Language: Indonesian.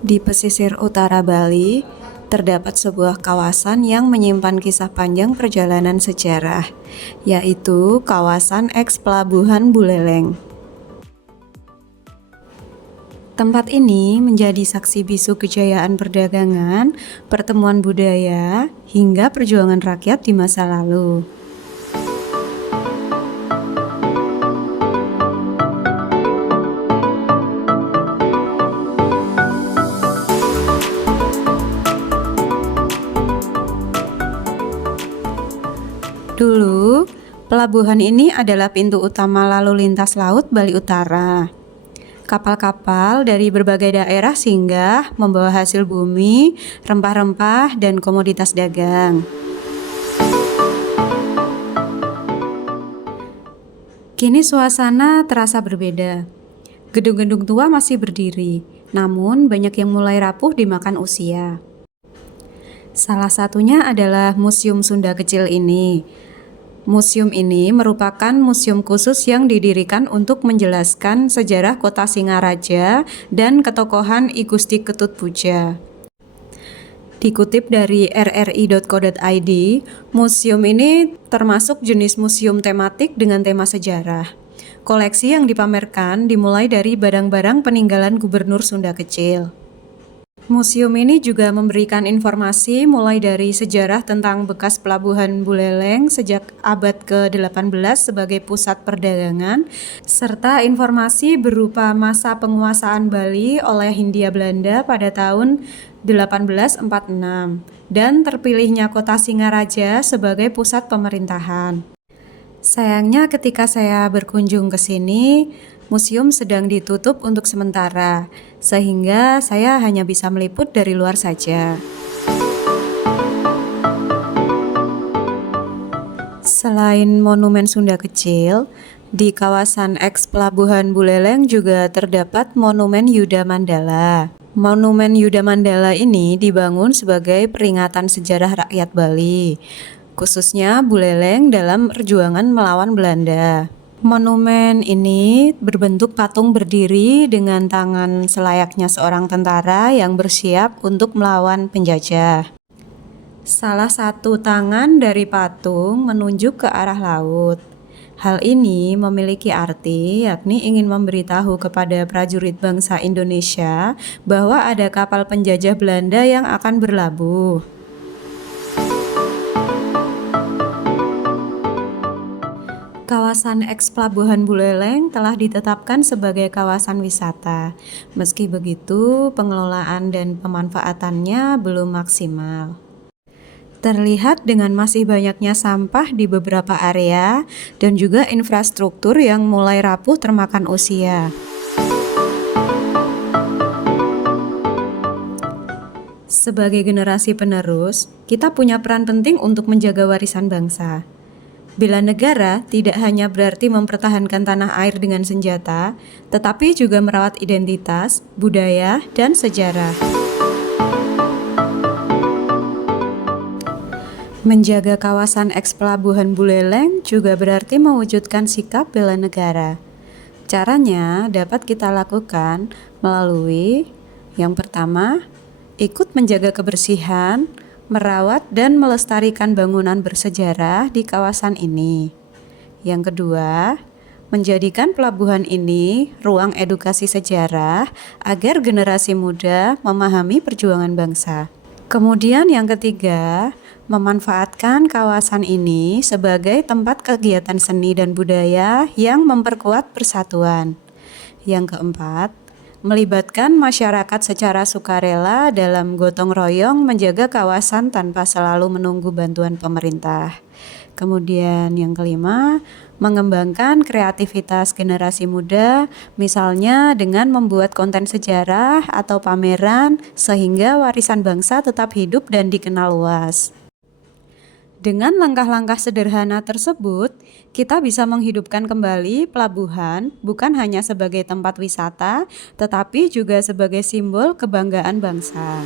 Di pesisir utara Bali, terdapat sebuah kawasan yang menyimpan kisah panjang perjalanan sejarah, yaitu kawasan eks Pelabuhan Buleleng. Tempat ini menjadi saksi bisu kejayaan perdagangan, pertemuan budaya, hingga perjuangan rakyat di masa lalu. Dulu, pelabuhan ini adalah pintu utama lalu lintas laut Bali Utara. Kapal-kapal dari berbagai daerah singgah membawa hasil bumi, rempah-rempah, dan komoditas dagang. Kini suasana terasa berbeda. Gedung-gedung tua masih berdiri, namun banyak yang mulai rapuh dimakan usia. Salah satunya adalah Museum Sunda Kecil ini. Museum ini merupakan museum khusus yang didirikan untuk menjelaskan sejarah kota Singaraja dan ketokohan I Gusti Ketutpuja. Dikutip dari rri.co.id, museum ini termasuk jenis museum tematik dengan tema sejarah. Koleksi yang dipamerkan dimulai dari barang-barang peninggalan Gubernur Sunda Kecil. Museum ini juga memberikan informasi mulai dari sejarah tentang bekas pelabuhan Buleleng sejak abad ke-18 sebagai pusat perdagangan, serta informasi berupa masa penguasaan Bali oleh Hindia Belanda pada tahun 1846 dan terpilihnya kota Singaraja sebagai pusat pemerintahan. Sayangnya ketika saya berkunjung ke sini, museum sedang ditutup untuk sementara, sehingga saya hanya bisa meliput dari luar saja. Selain monumen Sunda Kecil, di kawasan eks Pelabuhan Buleleng juga terdapat monumen Yuda Mandala. Monumen Yuda Mandala ini dibangun sebagai peringatan sejarah rakyat Bali, khususnya Buleleng dalam perjuangan melawan Belanda. Monumen ini berbentuk patung berdiri dengan tangan selayaknya seorang tentara yang bersiap untuk melawan penjajah. Salah satu tangan dari patung menunjuk ke arah laut. Hal ini memiliki arti, yakni ingin memberitahu kepada prajurit bangsa Indonesia bahwa ada kapal penjajah Belanda yang akan berlabuh. Kawasan eks Pelabuhan Buleleng telah ditetapkan sebagai kawasan wisata. Meski begitu, pengelolaan dan pemanfaatannya belum maksimal. Terlihat dengan masih banyaknya sampah di beberapa area dan juga infrastruktur yang mulai rapuh termakan usia. Sebagai generasi penerus, kita punya peran penting untuk menjaga warisan bangsa. Bela negara tidak hanya berarti mempertahankan tanah air dengan senjata, tetapi juga merawat identitas, budaya, dan sejarah. Menjaga kawasan eks Pelabuhan Buleleng juga berarti mewujudkan sikap bela negara. Caranya dapat kita lakukan melalui yang pertama, ikut menjaga kebersihan, merawat dan melestarikan bangunan bersejarah di kawasan ini. Yang kedua, menjadikan pelabuhan ini ruang edukasi sejarah agar generasi muda memahami perjuangan bangsa. Kemudian yang ketiga, memanfaatkan kawasan ini sebagai tempat kegiatan seni dan budaya yang memperkuat persatuan. Yang keempat, melibatkan masyarakat secara sukarela dalam gotong royong menjaga kawasan tanpa selalu menunggu bantuan pemerintah. Kemudian yang kelima, mengembangkan kreativitas generasi muda, misalnya dengan membuat konten sejarah atau pameran sehingga warisan bangsa tetap hidup dan dikenal luas. Dengan langkah-langkah sederhana tersebut, kita bisa menghidupkan kembali pelabuhan bukan hanya sebagai tempat wisata, tetapi juga sebagai simbol kebanggaan bangsa.